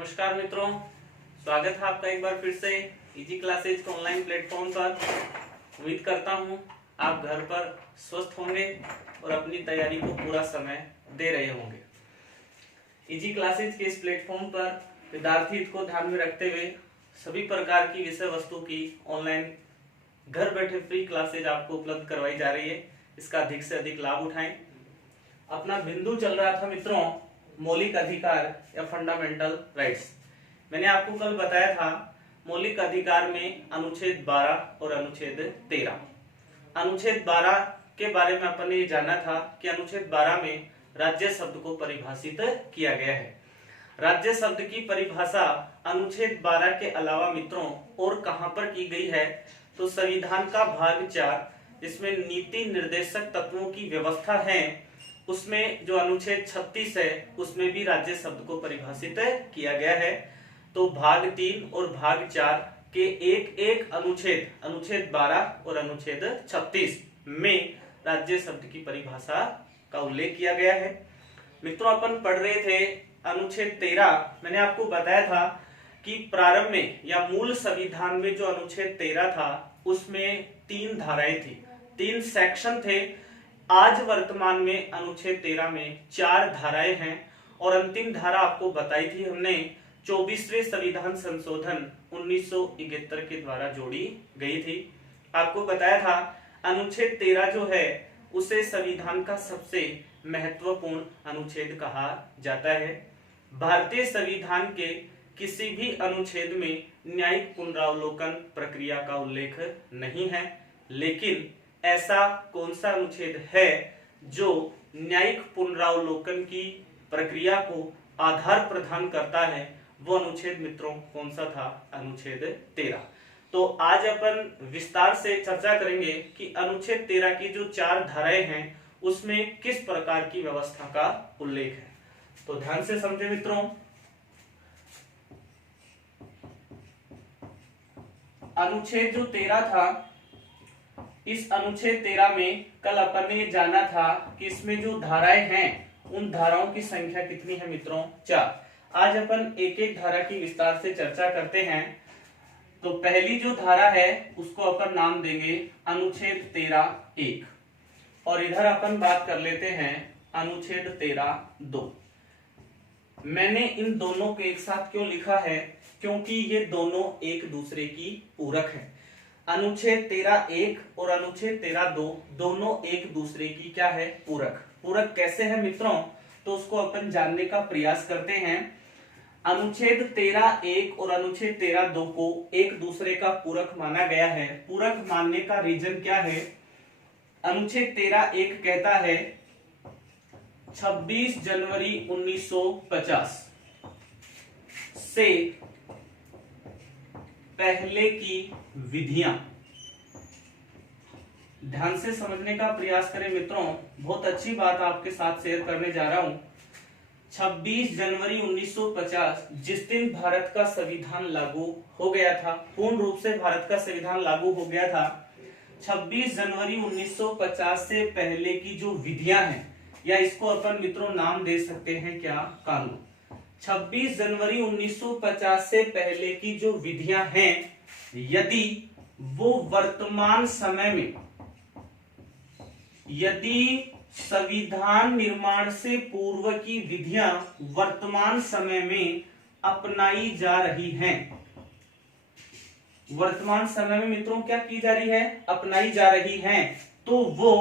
नमस्कार मित्रों, स्वागत है आपका एक बार फिर से इजी क्लासेज के ऑनलाइन प्लेटफॉर्म पर। उम्मीद करता हूं आप घर पर स्वस्थ होंगे और अपनी तैयारी को पूरा समय दे रहे होंगे। इजी क्लासेज के इस प्लेटफॉर्म पर विद्यार्थी हित को ध्यान में रखते हुए सभी प्रकार की विषय वस्तु की ऑनलाइन घर बैठे फ्री क्लासेज आपको उपलब्ध करवाई जा रही है। इसका अधिक से अधिक लाभ उठाएं। अपना बिंदु चल रहा था मित्रों मौलिक अधिकार या फंडामेंटल राइट्स। मैंने आपको कल बताया था मौलिक अधिकार में अनुच्छेद 12 और अनुच्छेद 13। अनुच्छेद 12 के बारे में अपन ने जाना था कि अनुच्छेद 12 में राज्य शब्द को परिभाषित किया गया है। राज्य शब्द की परिभाषा अनुच्छेद 12 के अलावा मित्रों और कहां पर की गई है तो संविधान का भाग 4 जिसमें नीति निर्देशक तत्वों की व्यवस्था है उसमें जो अनुच्छेद 36 है उसमें भी राज्य शब्द को परिभाषित किया गया है। तो भाग 3 और भाग 4 के एक एक अनुच्छेद 12 और अनुच्छेद 36 में राज्य शब्द की परिभाषा का उल्लेख किया गया है। मित्रों अपन पढ़ रहे थे अनुच्छेद 13। मैंने आपको बताया था कि प्रारंभ में या मूल संविधान में जो अनुच्छेद 13 था उसमें 3 धाराएं थी, 3 सेक्शन थे। आज वर्तमान में अनुच्छेद 13 में 4 धाराएं हैं और अंतिम धारा आपको बताई थी हमने 24वें संविधान संशोधन 1971 के द्वारा जोड़ी गई थी। आपको बताया था अनुच्छेद 13 जो है उसे संविधान का सबसे महत्वपूर्ण अनुच्छेद कहा जाता है। भारतीय संविधान के किसी भी अनुच्छेद में न्यायिक पुनरावलोकन प्रक्रिया का उल्लेख नहीं है, लेकिन ऐसा कौन सा अनुच्छेद है जो न्यायिक पुनरावलोकन की प्रक्रिया को आधार प्रदान करता है? वो अनुच्छेद मित्रों कौन सा था? अनुच्छेद 13। तो आज अपन विस्तार से चर्चा करेंगे कि अनुच्छेद 13 की जो 4 धाराएं हैं उसमें किस प्रकार की व्यवस्था का उल्लेख है। तो ध्यान से समझे मित्रों। अनुच्छेद जो 13 था, इस अनुच्छेद 13 में कल अपन ने जाना था कि इसमें जो धाराएं हैं उन धाराओं की संख्या कितनी है मित्रों? 4। आज अपन एक एक धारा की विस्तार से चर्चा करते हैं। तो पहली जो धारा है उसको अपन नाम देंगे अनुच्छेद 13(1) और इधर अपन बात कर लेते हैं अनुच्छेद 13(2). मैंने इन दोनों को एक साथ क्यों लिखा है? क्योंकि ये दोनों एक दूसरे की पूरक है। अनुच्छेद 13(1) और अनुच्छेद 13(2) दोनों एक दूसरे की क्या है? पूरक। पूरक कैसे है मित्रों? तो उसको अपन जानने का प्रयास करते हैं। अनुच्छेद 13(1) और अनुच्छेद 13(2) को एक दूसरे का पूरक माना गया है। पूरक मानने का रीजन क्या है? अनुच्छेद 13(1) कहता है 26 जनवरी 1950 से पहले की विधियां। ध्यान से समझने का प्रयास करें मित्रों, बहुत अच्छी बात आपके साथ शेयर करने जा रहा हूं। 26 जनवरी 1950 जिस दिन भारत का संविधान लागू हो गया था, पूर्ण रूप से भारत का संविधान लागू हो गया था, 26 जनवरी 1950 से पहले की जो विधियां हैं, या इसको अपन मित्रों नाम दे सकते हैं क्या? कानून। 26 जनवरी 1950 से पहले की जो विधियां हैं, यदि वो वर्तमान समय में, यदि संविधान निर्माण से पूर्व की विधियां वर्तमान समय में अपनाई जा रही हैं, वर्तमान समय में मित्रों क्या की जा रही है? अपनाई जा रही हैं, तो वो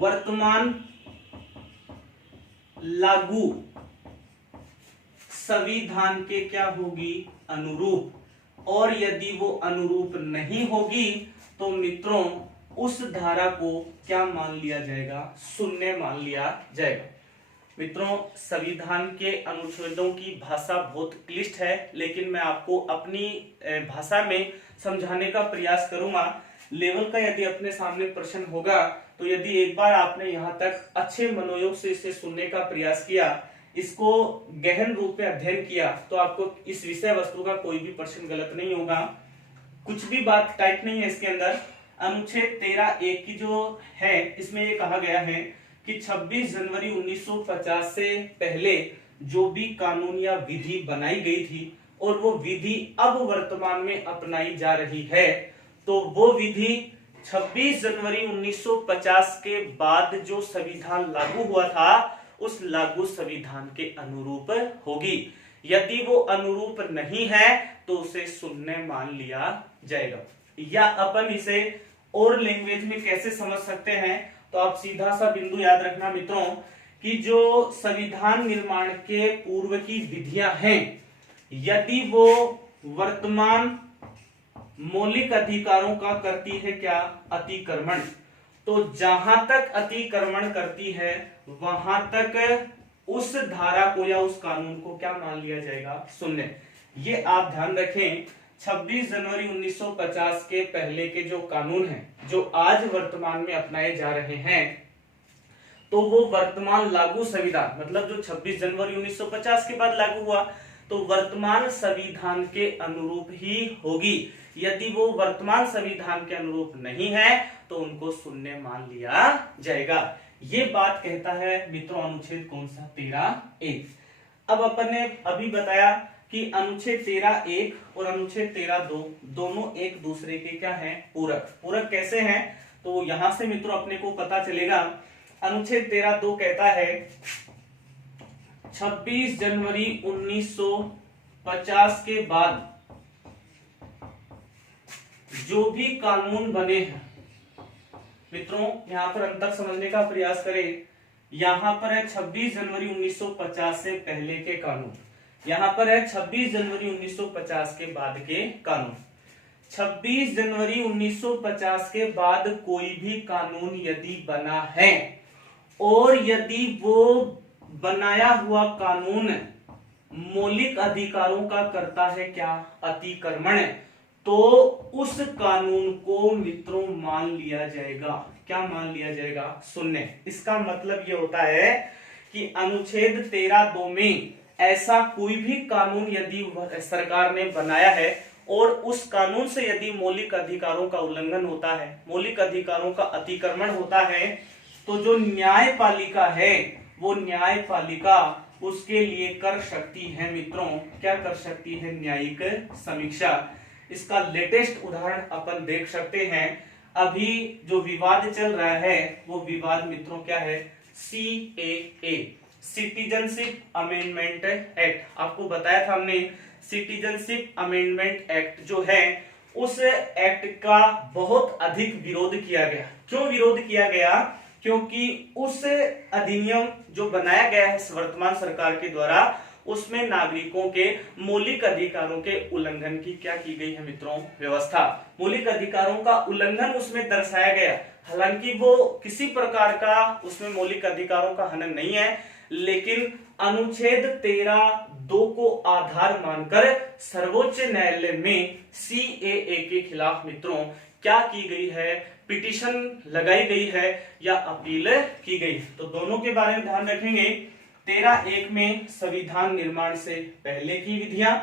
वर्तमान लागू संविधान के क्या होगी? अनुरूप। और यदि वो अनुरूप नहीं होगी तो मित्रों उस धारा को क्या मान लिया जाएगा? शून्य मान लिया जाएगा। मित्रों संविधान के अनुच्छेदों की भाषा बहुत क्लिष्ट है, लेकिन मैं आपको अपनी भाषा में समझाने का प्रयास करूंगा। लेवल का यदि अपने सामने प्रश्न होगा तो यदि एक बार आपने यहां तक अच्छे मनोयोग से इसे सुनने का प्रयास किया, इसको गहन रूप में अध्ययन किया, तो आपको इस विषय वस्तु का कोई भी प्रश्न गलत नहीं होगा। कुछ भी बात टाइट नहीं है इसके अंदर। अनुच्छेद 13(1) की जो है इसमें ये कहा गया है कि 26 जनवरी 1950 से पहले जो भी कानून या विधि बनाई गई थी और वो विधि अब वर्तमान में अपनाई जा रही है, तो वो विधि 26 जनवरी 1950 के बाद जो संविधान लागू हुआ था उस लागू संविधान के अनुरूप होगी। यदि वो अनुरूप नहीं है तो उसे शून्य मान लिया जाएगा। या अपन इसे और लैंग्वेज में कैसे समझ सकते हैं, तो आप सीधा सा बिंदु याद रखना मित्रों कि जो संविधान निर्माण के पूर्व की विधियां हैं, यदि वो वर्तमान मौलिक अधिकारों का करती है क्या, अतिक्रमण, तो जहां तक अतिक्रमण करती है वहां तक उस धारा को या उस कानून को क्या मान लिया जाएगा, शून्य। ये आप ध्यान रखें। 26 जनवरी 1950 के पहले के जो कानून हैं जो आज वर्तमान में अपनाए जा रहे हैं, तो वो वर्तमान लागू संविधान, मतलब जो 26 जनवरी 1950 के बाद लागू हुआ तो वर्तमान संविधान के अनुरूप ही होगी। यदि वो वर्तमान संविधान के अनुरूप नहीं है तो उनको शून्य मान लिया जाएगा। ये बात कहता है मित्रों अनुच्छेद कौन सा, 13(1). अब अपन ने अभी बताया कि अनुच्छेद 13(1) और अनुच्छेद 13(2) दोनों एक दूसरे के क्या हैं, पूरक। पूरक कैसे हैं, तो यहां से मित्रों अपने को पता चलेगा। अनुच्छेद 13(2) कहता है 26 जनवरी 1950 के बाद जो भी कानून बने हैं, मित्रों यहां पर अंतर समझने का प्रयास करें। यहां पर है 26 जनवरी 1950 से पहले के कानून, यहां पर है 26 जनवरी 1950 के बाद के कानून। 26 जनवरी 1950 के बाद कोई भी कानून यदि बना है और यदि वो बनाया हुआ कानून मौलिक अधिकारों का करता है क्या, अतिक्रमण, तो उस कानून को मित्रों मान लिया जाएगा, क्या मान लिया जाएगा, शून्य। इसका मतलब ये होता है कि अनुच्छेद 13(2) में ऐसा कोई भी कानून यदि सरकार ने बनाया है और उस कानून से यदि मौलिक अधिकारों का उल्लंघन होता है, मौलिक अधिकारों का अतिक्रमण होता है, तो जो न्यायपालिका है वो न्यायपालिका उसके लिए कर सकती है मित्रों, क्या कर सकती है, न्यायिक समीक्षा। इसका लेटेस्ट उदाहरण अपन देख सकते हैं। अभी जो विवाद चल रहा है वो विवाद मित्रों क्या है, CAA, सिटीजनशिप अमेंडमेंट एक्ट। आपको बताया था हमने सिटीजनशिप अमेंडमेंट एक्ट जो है उस एक्ट का बहुत अधिक विरोध किया गया। क्यों विरोध किया गया, क्योंकि उस अधिनियम जो बनाया गया है वर्तमान सरकार के द्वारा उसमें नागरिकों के मौलिक अधिकारों के उल्लंघन की क्या की गई है मित्रों, व्यवस्था। मौलिक अधिकारों का उल्लंघन उसमें दर्शाया गया, हालांकि वो किसी प्रकार का उसमें मौलिक अधिकारों का हनन नहीं है, लेकिन अनुच्छेद 13(2) को आधार मानकर सर्वोच्च न्यायालय में CAA के खिलाफ मित्रों क्या की गई है, पिटीशन लगाई गई है या अपील की गई। तो दोनों के बारे में ध्यान रखेंगे। 13(1) में संविधान निर्माण से पहले की विधियां,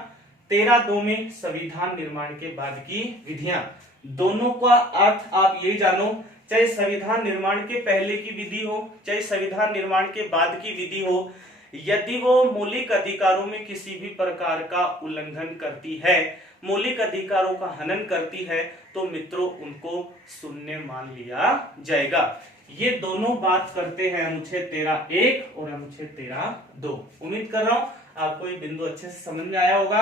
13(2) में संविधान निर्माण के बाद की विधियां। दोनों का अर्थ आप ये जानो, चाहे संविधान निर्माण के पहले की विधि हो चाहे संविधान निर्माण के बाद की विधि हो, यदि वो मौलिक अधिकारों में किसी भी प्रकार का उल्लंघन करती है, मौलिक अधिकारों का हनन करती है, तो मित्रों उनको शून्य मान लिया जाएगा। ये दोनों बात करते हैं अनुच्छेद 13(1) और अनुच्छेद 13(2). उम्मीद कर रहा हूं आपको ये बिंदु अच्छे से समझ में आया होगा।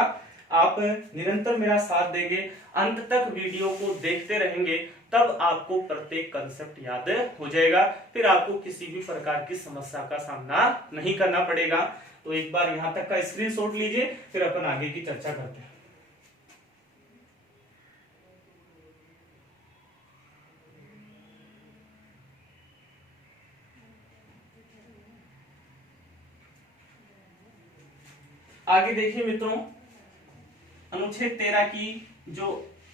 आप निरंतर मेरा साथ देंगे, अंत तक वीडियो को देखते रहेंगे, तब आपको प्रत्येक कंसेप्ट याद हो जाएगा, फिर आपको किसी भी प्रकार की समस्या का सामना नहीं करना पड़ेगा। तो एक बार यहां तक का स्क्रीनशॉट लीजिए, फिर अपन आगे की चर्चा करते हैं। आगे देखिए मित्रों, अनुच्छेद 13 की जो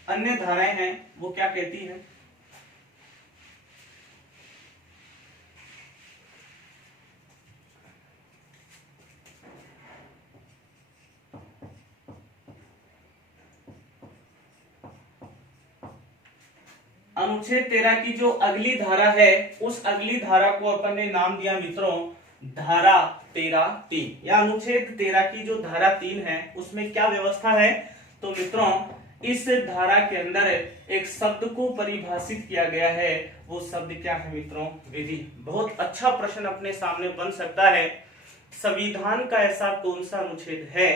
अन्य धाराएं हैं वो क्या कहती है। अनुच्छेद 13 की जो अगली धारा है उस अगली धारा को अपन ने नाम दिया मित्रों धारा 13(3) या अनुच्छेद 13 की जो धारा 3 है उसमें क्या व्यवस्था है? तो मित्रों इस धारा के अंदर एक शब्द को परिभाषित किया गया है, वो शब्द क्या है मित्रों? विधि। बहुत अच्छा प्रश्न अपने सामने बन सकता है, संविधान का ऐसा कौन सा अनुच्छेद है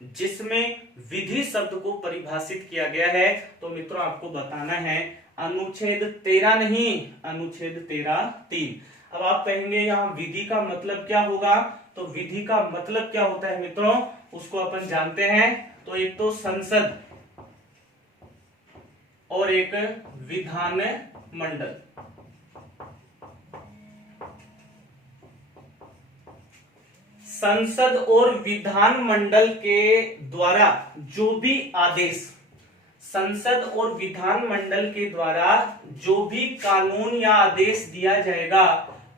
जिसमें विधि शब्द को परिभाषित किया गया है? तो मित्रों आपको बताना है अनुच्छेद 13 नहीं, अनुच्छेद 13(3). अब आप कहेंगे यहाँ विधि का मतलब क्या होगा? तो विधि का मतलब क्या होता है मित्रों, उसको अपन जानते हैं। तो एक तो संसद और एक विधान मंडल। संसद और विधान मंडल के द्वारा जो भी आदेश, संसद और विधान मंडल के द्वारा जो भी कानून या आदेश दिया जाएगा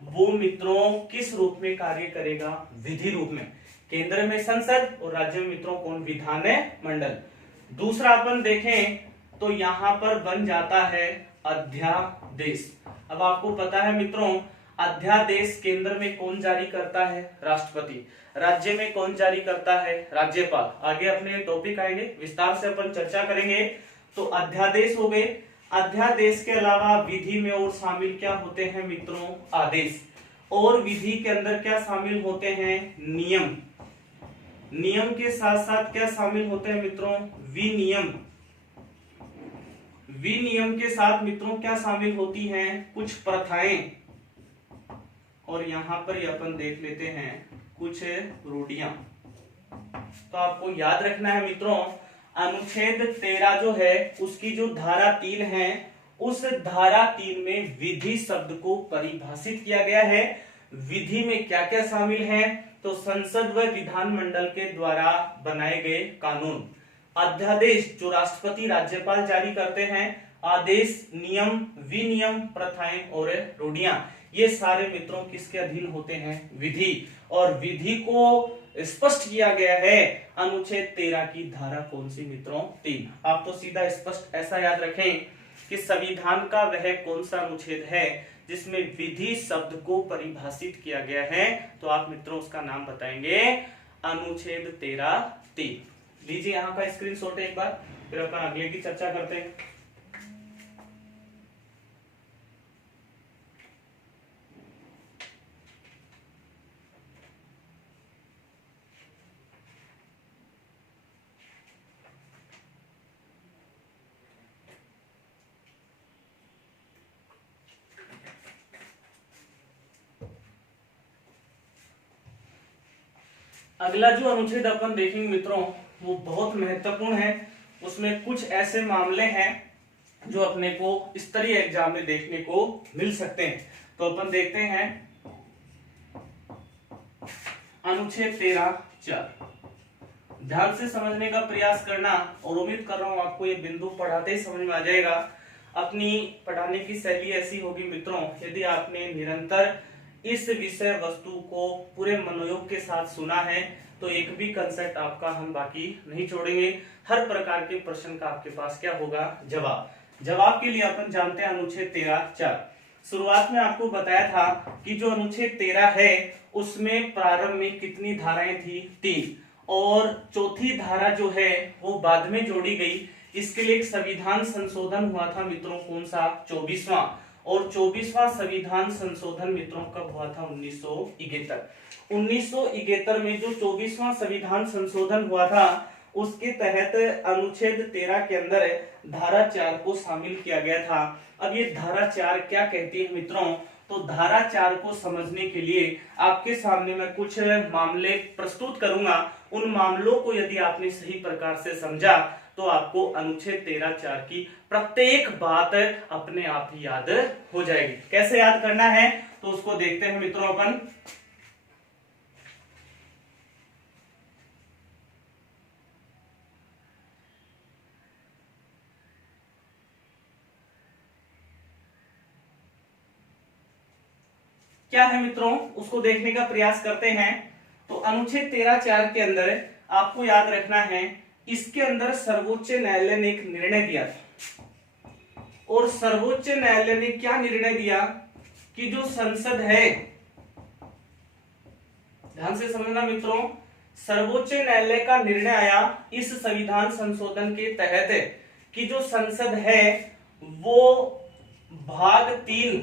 वो मित्रों किस रूप में कार्य करेगा? विधि रूप में। केंद्र में संसद और राज्य में मित्रों कौन? विधान मंडल। दूसरा अपन देखें तो यहां पर बन जाता है अध्यादेश। अब आपको पता है मित्रों अध्यादेश केंद्र में कौन जारी करता है? राष्ट्रपति। राज्य में कौन जारी करता है? राज्यपाल। आगे अपने टॉपिक आएंगे, विस्तार से अपन चर्चा करेंगे। तो अध्यादेश हो गए। अध्यादेश के अलावा विधि में और शामिल क्या होते हैं मित्रों? आदेश। और विधि के अंदर क्या शामिल होते हैं? नियम। नियम के साथ साथ क्या शामिल होते हैं मित्रों? विनियम। विनियम के साथ मित्रों क्या शामिल होती हैं? कुछ प्रथाएं। और यहां पर ही अपन देख लेते हैं कुछ रूढ़ियां। तो आपको याद रखना है मित्रों अनुच्छेद 13 जो है उसकी जो धारा 3 है उस धारा 3 में विधि शब्द को परिभाषित किया गया है। विधि में क्या क्या शामिल है? तो संसद व विधान मंडल के द्वारा बनाए गए कानून, अध्यादेश जो राष्ट्रपति राज्यपाल जारी करते हैं, आदेश, नियम, विनियम, प्रथाएं और रूढ़ियां, ये सारे मित्रों किसके अधीन होते हैं? विधि। और विधि को स्पष्ट किया गया है अनुच्छेद 13 की धारा कौन सी मित्रों? 3। आप तो सीधा स्पष्ट ऐसा याद रखें कि संविधान का वह कौन सा अनुच्छेद है जिसमें विधि शब्द को परिभाषित किया गया है? तो आप मित्रों उसका नाम बताएंगे अनुच्छेद 13(3). लीजिए यहाँ का स्क्रीनशॉट एक बार, फिर अपन अगले की चर्चा करते हैं। अगला जो अनुच्छेद अपन देखेंगे मित्रों वो बहुत महत्वपूर्ण है। उसमें कुछ ऐसे मामले हैं जो अपने को स्तरीय एग्जाम में देखने को मिल सकते हैं। तो अपन देखते हैं अनुच्छेद 13(4). ध्यान से समझने का प्रयास करना और उम्मीद कर रहा हूं आपको ये बिंदु पढ़ाते ही समझ में आ जाएगा। अपनी पढ़ाने की शैली ऐसी होगी मित्रों, यदि आपने निरंतर इस विषय वस्तु को पूरे मनोयोग के साथ सुना है तो एक भी कंसेप्ट आपका हम बाकी नहीं छोड़ेंगे। हर प्रकार के प्रश्न का आपके पास क्या होगा? जवाब। जवाब के लिए अपन जानते हैं अनुच्छेद 13(4). शुरुआत में आपको बताया था कि जो अनुच्छेद 13 है उसमें प्रारंभ में कितनी धाराएं थी? 3। और चौथी धारा जो है वो बाद में जोड़ी गई। इसके लिए एक संविधान संशोधन हुआ था मित्रों, कौन सा? 24वां। और 24वां संविधान संशोधन मित्रों कब हुआ था? 1971। 1971 में जो 24वां संविधान संशोधन हुआ था उसके तहत अनुच्छेद 13 के अंदर धारा 4 को शामिल किया गया था। अब ये धारा 4 क्या कहती है मित्रों? तो धारा 4 को समझने के लिए आपके सामने मैं कुछ मामले प्रस्तुत करूंगा। उन मामलों को यदि आपने सही प्रकार से समझा तो आपको अनुच्छेद 13(4) की प्रत्येक बात अपने आप ही याद हो जाएगी। कैसे याद करना है तो उसको देखते हैं मित्रों अपन। क्या है मित्रों उसको देखने का प्रयास करते हैं। तो अनुच्छेद 13(4) के अंदर आपको याद रखना है, इसके अंदर सर्वोच्च न्यायालय ने एक निर्णय दिया था। और सर्वोच्च न्यायालय ने क्या निर्णय दिया कि जो संसद है ध्यान से समझना मित्रों, सर्वोच्च न्यायालय का निर्णय आया इस संविधान संशोधन के तहत कि जो संसद है वो भाग 3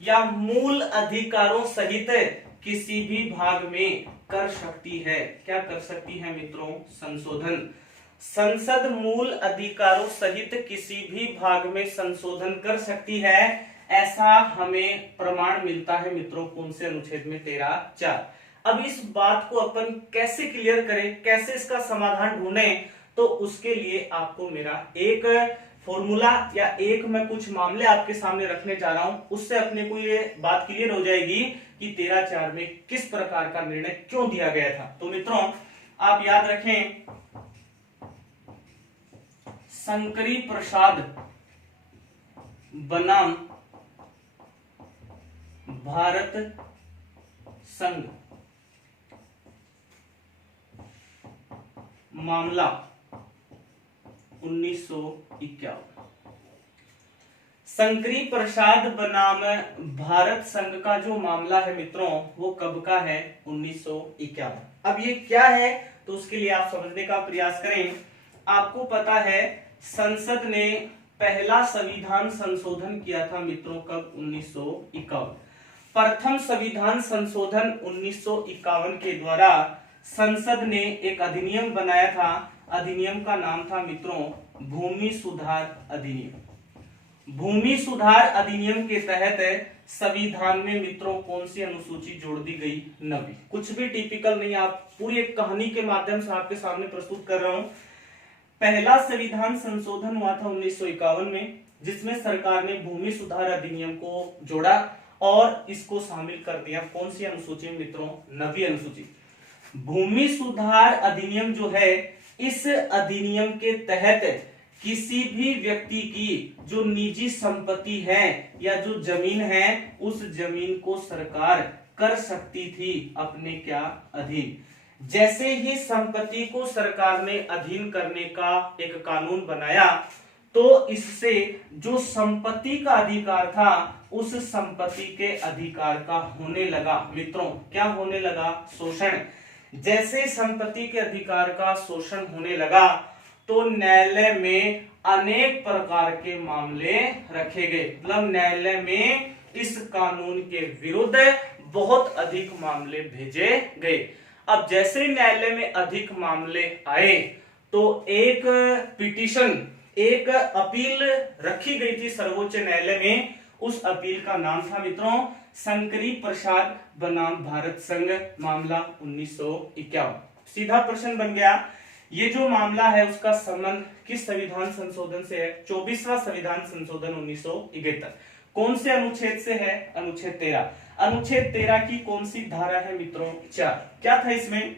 या मूल अधिकारों सहित किसी भी भाग में कर सकती है। क्या कर सकती है मित्रों? संशोधन। संसद मूल अधिकारों सहित किसी भी भाग में संशोधन कर सकती है, ऐसा हमें प्रमाण मिलता है मित्रों कौन से अनुच्छेद में? 13(4). अब इस बात को अपन कैसे क्लियर करें, कैसे इसका समाधान ढूंढें, तो उसके लिए आपको मेरा एक फॉर्मूला या एक मैं कुछ मामले आपके सामने रखने जा रहा हूं, उससे अपने को ये बात क्लियर हो जाएगी कि 13(4) में किस प्रकार का निर्णय क्यों दिया गया था। तो मित्रों आप याद रखें, शंकरी प्रसाद बनाम भारत संघ मामला 1951। शंकरी प्रसाद बनाम भारत संघ का जो मामला है मित्रों वो कब का है? 1951। अब ये क्या है तो उसके लिए आप समझने का प्रयास करें। आपको पता है संसद ने पहला संविधान संशोधन किया था मित्रों कब? 1951। प्रथम संविधान संशोधन 1951 के द्वारा संसद ने एक अधिनियम बनाया था। अधिनियम का नाम था मित्रों भूमि सुधार अधिनियम। भूमि सुधार अधिनियम के तहत संविधान में मित्रों कौन सी अनुसूची जोड़ दी गई? 90। कुछ भी टिपिकल नहीं, आप पूरी एक कहानी के माध्यम से आपके सामने प्रस्तुत कर रहा हूं। पहला संविधान संशोधन हुआ था 1951 में, जिसमें सरकार ने भूमि सुधार अधिनियम को जोड़ा और इसको शामिल कर दिया कौन सी अनुसूची मित्रों? 90 अनुसूची। भूमि सुधार अधिनियम जो है, इस अधिनियम के तहत किसी भी व्यक्ति की जो निजी संपत्ति है या जो जमीन है, उस जमीन को सरकार कर सकती थी अपने क्या? अधीन। जैसे ही संपत्ति को सरकार ने अधीन करने का एक कानून बनाया, तो इससे जो संपत्ति का अधिकार था उस संपत्ति के अधिकार का होने लगा मित्रों, क्या होने लगा? शोषण। जैसे संपत्ति के अधिकार का शोषण होने लगा तो न्यायालय में अनेक प्रकार के मामले रखे गए। मतलब न्यायालय में इस कानून के विरुद्ध बहुत अधिक मामले भेजे गए। अब जैसे न्यायालय में अधिक मामले आए तो एक पिटीशन, एक अपील रखी गई थी सर्वोच्च न्यायालय में। उस अपील का नाम था मित्रों शंकरी प्रसाद बनाम भारत संघ मामला 1951। सीधा प्रश्न बन गया, ये जो मामला है उसका संबंध किस संविधान संशोधन से है? 24वां संविधान संशोधन 1971। कौन से अनुच्छेद से है? अनुच्छेद 13। अनुच्छेद 13 की कौन सी धारा है मित्रों? 4। क्या था इसमें?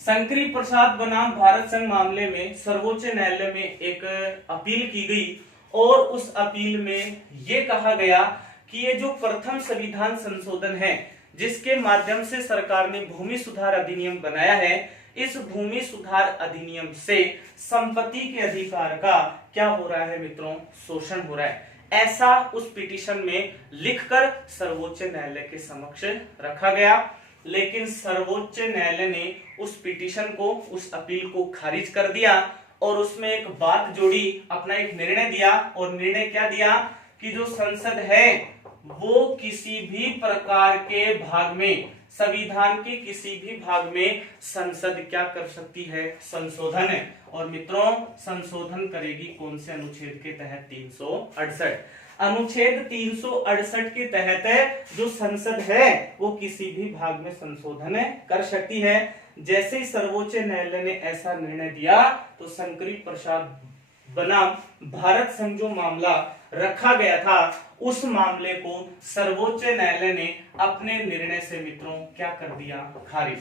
शंकरी प्रसाद बनाम भारत संघ मामले में सर्वोच्च न्यायालय में एक अपील की गई और उस अपील में यह कहा गया कि ये जो प्रथम संविधान संशोधन है, जिसके माध्यम से सरकार ने भूमि सुधार अधिनियम बनाया है, इस भूमि सुधार अधिनियम से संपत्ति के अधिकार का क्या हो रहा है मित्रों? शोषण हो रहा है। ऐसा उस पिटीशन में लिखकर सर्वोच्च न्यायालय के समक्ष रखा गया, लेकिन सर्वोच्च न्यायालय ने उस पिटीशन को, उस अपील को खारिज कर दिया और उसमें एक बात जोड़ी, अपना एक निर्णय दिया। और निर्णय क्या दिया कि जो संसद है वो किसी भी प्रकार के भाग में, संविधान के किसी भी भाग में संसद क्या कर सकती है? संशोधन। और मित्रों संशोधन करेगी कौन से अनुच्छेद के तहत? 368। अनुच्छेद 368 के तहत जो संसद है वो किसी भी भाग में संशोधन कर सकती है। जैसे ही सर्वोच्च न्यायालय ने ऐसा निर्णय दिया तो शंकरी प्रसाद बनाम भारत संघ जो मामला रखा गया था, उस मामले को सर्वोच्च न्यायालय ने अपने निर्णय से मित्रों क्या कर दिया? खारिज।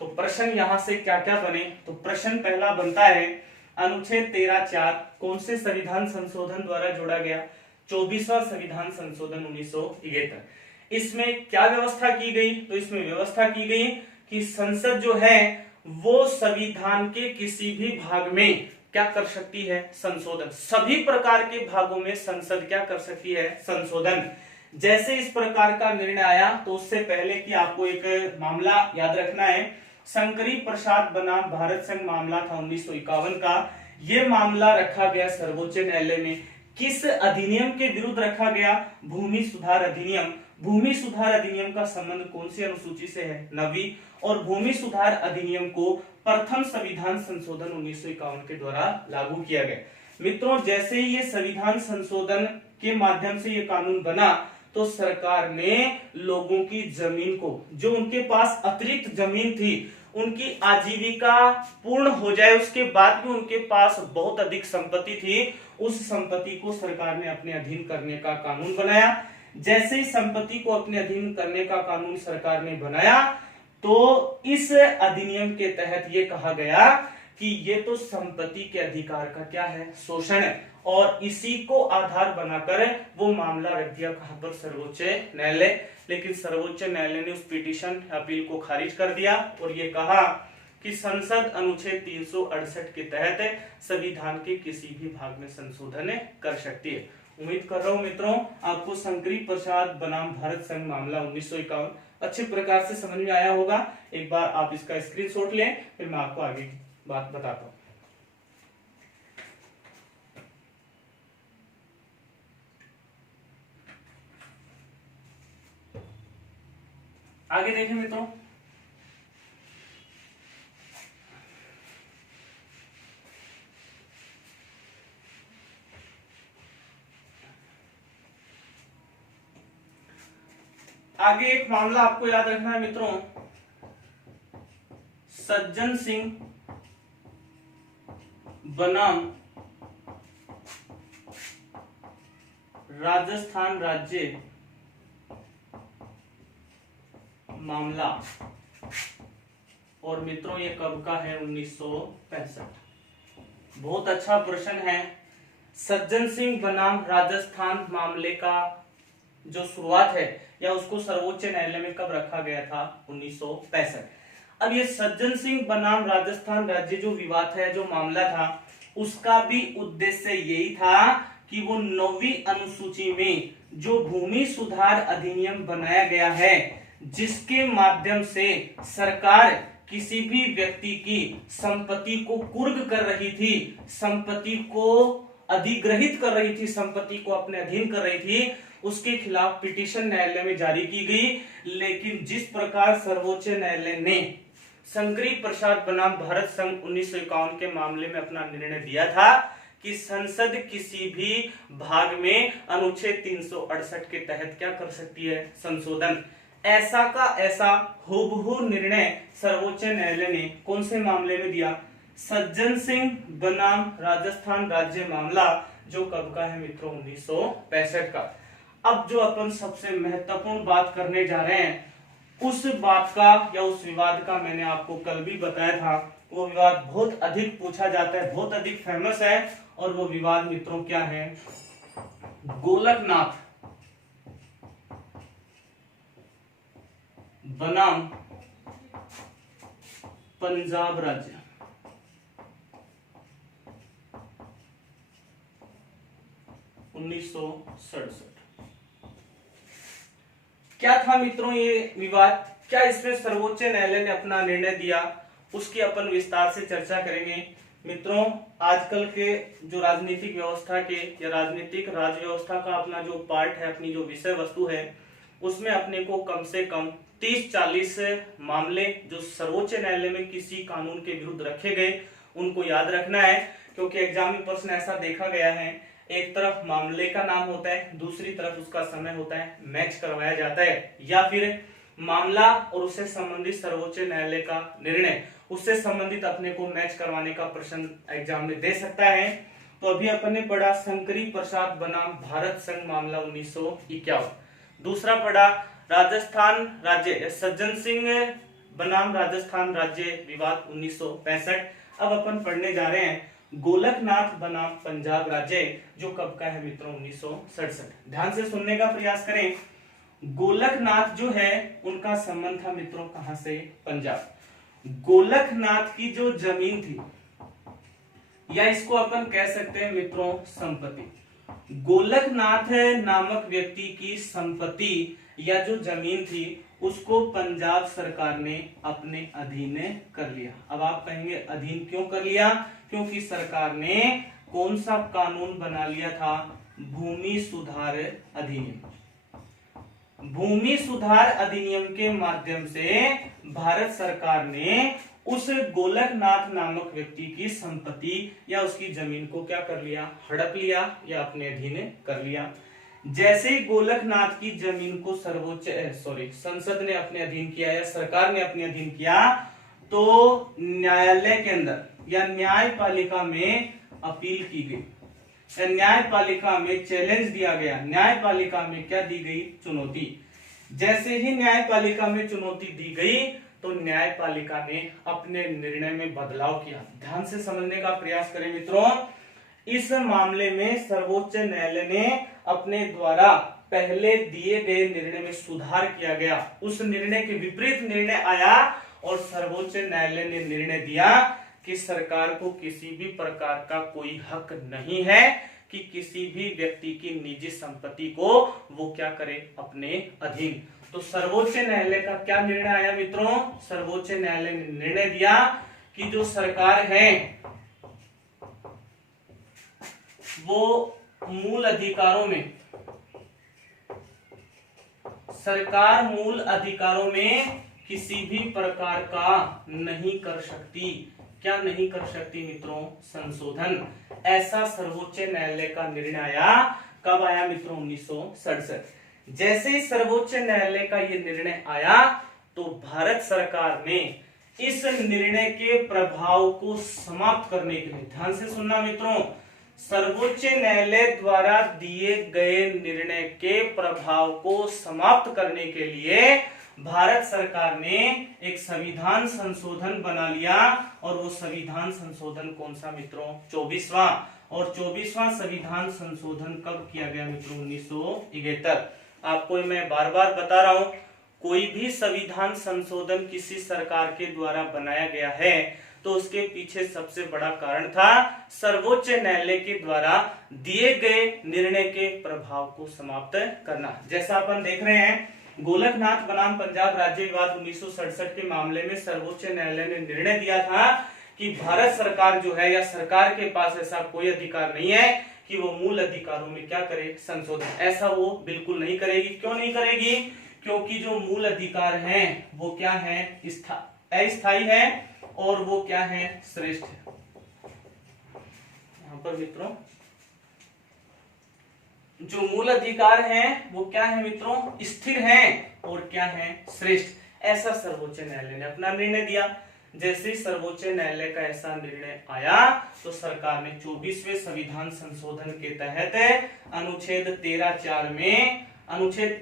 तो प्रश्न यहां से क्या क्या बने? तो प्रश्न पहला बनता है अनुच्छेद 13(4) कौन से संविधान संशोधन द्वारा जोड़ा गया? 24वां संविधान संशोधन 1971। इसमें क्या व्यवस्था की गई? तो इसमें व्यवस्था की गई कि संसद जो है वो संविधान के किसी भी भाग में क्या कर सकती है? संशोधन। सभी प्रकार के भागों में संसद क्या कर सकती है? संशोधन। जैसे इस प्रकार का निर्णय आया तो उससे पहले कि आपको एक मामला याद रखना है। शंकरी प्रसाद बनाम भारत संघ मामला था 1951 का। यह मामला रखा गया सर्वोच्च न्यायालय में। किस अधिनियम के विरुद्ध रखा गया? भूमि सुधार अधिनियम। भूमि सुधार अधिनियम का संबंध कौन सी अनुसूची से है? 9वीं। और भूमि सुधार अधिनियम को प्रथम संविधान संशोधन 1951 के द्वारा लागू किया गया। मित्रों, जैसे ही ये संविधान संशोधन के माध्यम से ये कानून बना तो सरकार ने लोगों की जमीन को, जो उनके पास अतिरिक्त जमीन थी, उनकी आजीविका पूर्ण हो जाए उसके बाद भी उनके पास बहुत अधिक संपत्ति थी, उस संपत्ति को सरकार ने अपने अधीन करने का कानून बनाया। जैसे ही संपत्ति को अपने अधीन करने का कानून सरकार ने बनाया तो इस अधिनियम के तहत ये कहा गया कि ये तो संपत्ति के अधिकार का क्या है? शोषण है। और इसी को आधार बनाकर वो मामला रख दिया कहां पर? सर्वोच्च न्यायालय। लेकिन सर्वोच्च न्यायालय ने उस पिटीशन अपील को खारिज कर दिया और ये कहा कि संसद अनुच्छेद 368 के तहत संविधान के किसी भी भाग में संशोधन कर सकती है। उम्मीद कर रहा हूं मित्रों आपको शंकरी प्रसाद बनाम भारत संघ मामला 1951 अच्छे प्रकार से समझ में आया होगा। एक बार आप इसका स्क्रीनशॉट लें, फिर मैं आपको आगे की बात बताता हूं। आगे देखें मित्रों, आगे एक मामला आपको याद रखना है मित्रों, सज्जन सिंह बनाम राजस्थान राज्य मामला। और मित्रों ये कब का है? 1965। बहुत अच्छा प्रश्न है। सज्जन सिंह बनाम राजस्थान मामले का जो शुरुआत है या उसको सर्वोच्च न्यायालय में कब रखा गया था? 1965। अब ये सज्जन सिंह बनाम राजस्थान राज्य जो विवाद है, जो मामला था, उसका भी उद्देश्य यही था कि वो 9वीं अनुसूची में जो भूमि सुधार अधिनियम बनाया गया है, जिसके माध्यम से सरकार किसी भी व्यक्ति की संपत्ति को कुर्क कर रही थी, संपत्ति को अधिग्रहित कर रही थी, संपत्ति को अपने अधीन कर रही थी, उसके खिलाफ पिटीशन न्यायालय में जारी की गई। लेकिन जिस प्रकार सर्वोच्च न्यायालय ने शंकरी प्रसाद बनाम भारत संघ 1951 के मामले में अपना निर्णय दिया था कि संसद किसी भी भाग में अनुच्छेद 368 के तहत क्या कर सकती है? संशोधन। ऐसा का ऐसा हूबहू निर्णय सर्वोच्च न्यायालय ने कौन से मामले में दिया? सज्जन सिंह बनाम राजस्थान राज्य मामला, जो कब का है मित्रों? 1965 का। अब जो अपन सबसे महत्वपूर्ण बात करने जा रहे हैं, उस बात का या उस विवाद का मैंने आपको कल भी बताया था। वो विवाद बहुत अधिक पूछा जाता है, बहुत अधिक फेमस है। और वो विवाद मित्रों क्या है? गोलकनाथ बनाम पंजाब राज्य। उन्नीस क्या था मित्रों ये विवाद? क्या इसमें सर्वोच्च न्यायालय ने अपना निर्णय दिया? उसकी अपन विस्तार से चर्चा करेंगे। मित्रों, आजकल के जो राजनीतिक व्यवस्था के या राजनीतिक राज व्यवस्था का अपना जो पार्ट है, अपनी जो विषय वस्तु है, उसमें अपने को कम से कम 30-40 मामले जो सर्वोच्च न्यायालय में किसी कानून के विरुद्ध रखे गए, उनको याद रखना है। क्योंकि एग्जाम में प्रश्न ऐसा देखा गया है, एक तरफ मामले का नाम होता है, दूसरी तरफ उसका समय होता है, मैच करवाया जाता है, या फिर मामला और उससे संबंधित सर्वोच्च न्यायालय का निर्णय, उससे संबंधित अपने को मैच करवाने का प्रश्न एग्जाम में दे सकता है। तो अभी अपन ने पढ़ा शंकरी प्रसाद बनाम भारत संघ मामला 1951। दूसरा पढ़ा राजस्थान राज्य सज्जन सिंह बनाम राजस्थान राज्य विवाद 1965। अब अपन पढ़ने जा रहे हैं गोलकनाथ बनाम पंजाब राज्य, जो कब का है मित्रों? 1967। ध्यान से सुनने का प्रयास करें। गोलकनाथ जो है उनका संबंध था मित्रों कहां से? पंजाब। गोलकनाथ की जो जमीन थी, या इसको अपन कह सकते हैं मित्रों संपत्ति, गोलकनाथ नामक व्यक्ति की संपत्ति या जो जमीन थी उसको पंजाब सरकार ने अपने अधीन कर लिया। अब आप कहेंगे अधीन क्यों कर लिया? क्योंकि सरकार ने कौन सा कानून बना लिया था? भूमि सुधार अधिनियम। भूमि सुधार अधिनियम के माध्यम से भारत सरकार ने उस गोलकनाथ नामक व्यक्ति की संपत्ति या उसकी जमीन को क्या कर लिया? हड़प लिया या अपने अधीन कर लिया। जैसे ही गोलकनाथ की जमीन को संसद ने अपने अधीन किया या सरकार ने अपने अधीन किया तो न्यायालय के अंदर या न्यायपालिका में अपील की गई, न्यायपालिका में चैलेंज दिया गया, न्यायपालिका में क्या दी गई? चुनौती। जैसे ही न्यायपालिका में चुनौती दी गई तो न्यायपालिका ने अपने निर्णय में बदलाव किया। ध्यान से समझने का प्रयास करें मित्रों। इस मामले में सर्वोच्च न्यायालय ने अपने द्वारा पहले दिए गए निर्णय में सुधार किया गया। उस निर्णय के विपरीत निर्णय आया और सर्वोच्च न्यायालय ने निर्णय दिया कि सरकार को किसी भी प्रकार का कोई हक नहीं है कि किसी भी व्यक्ति की निजी संपत्ति को वो क्या करे? अपने अधीन। तो सर्वोच्च न्यायालय का क्या निर्णय आया मित्रों? सर्वोच्च न्यायालय ने निर्णय दिया कि जो सरकार है वो मूल अधिकारों में, सरकार मूल अधिकारों में किसी भी प्रकार का नहीं कर सकती। क्या नहीं कर सकती मित्रों? संशोधन। ऐसा सर्वोच्च न्यायालय का निर्णय आया। कब आया मित्रों? 1967। जैसे ही सर्वोच्च न्यायालय का यह निर्णय आया तो भारत सरकार ने इस निर्णय के प्रभाव को समाप्त करने के लिए, ध्यान से सुनना मित्रों, सर्वोच्च न्यायालय द्वारा दिए गए निर्णय के प्रभाव को समाप्त करने के लिए भारत सरकार ने एक संविधान संशोधन बना लिया। और वो संविधान संशोधन कौन सा मित्रों? 24वां। और 24वां संविधान संशोधन कब किया गया मित्रों? 1971। आपको मैं बार बार बता रहा हूं, कोई भी संविधान संशोधन किसी सरकार के द्वारा बनाया गया है तो उसके पीछे सबसे बड़ा कारण था सर्वोच्च न्यायालय के द्वारा दिए गए निर्णय के प्रभाव को समाप्त करना। जैसा अपन देख रहे हैं, गोलकनाथ बनाम पंजाब राज्य विवाद 1967 के मामले में सर्वोच्च न्यायालय ने निर्णय दिया था कि भारत सरकार जो है या सरकार के पास ऐसा कोई अधिकार नहीं है कि वो मूल अधिकारों में क्या करे? संशोधन। ऐसा वो बिल्कुल नहीं करेगी। क्यों नहीं करेगी? क्योंकि जो मूल अधिकार हैं वो क्या है? अस्थायी है और वो क्या है? श्रेष्ठ है। यहां पर मित्रों जो मूल अधिकार हैं वो क्या है मित्रों? स्थिर हैं और क्या है? श्रेष्ठ। ऐसा सर्वोच्च न्यायालय ने अपना निर्णय दिया। जैसे ही सर्वोच्च न्यायालय का ऐसा निर्णय आया तो सरकार ने 24वें संविधान संशोधन के तहत अनुच्छेद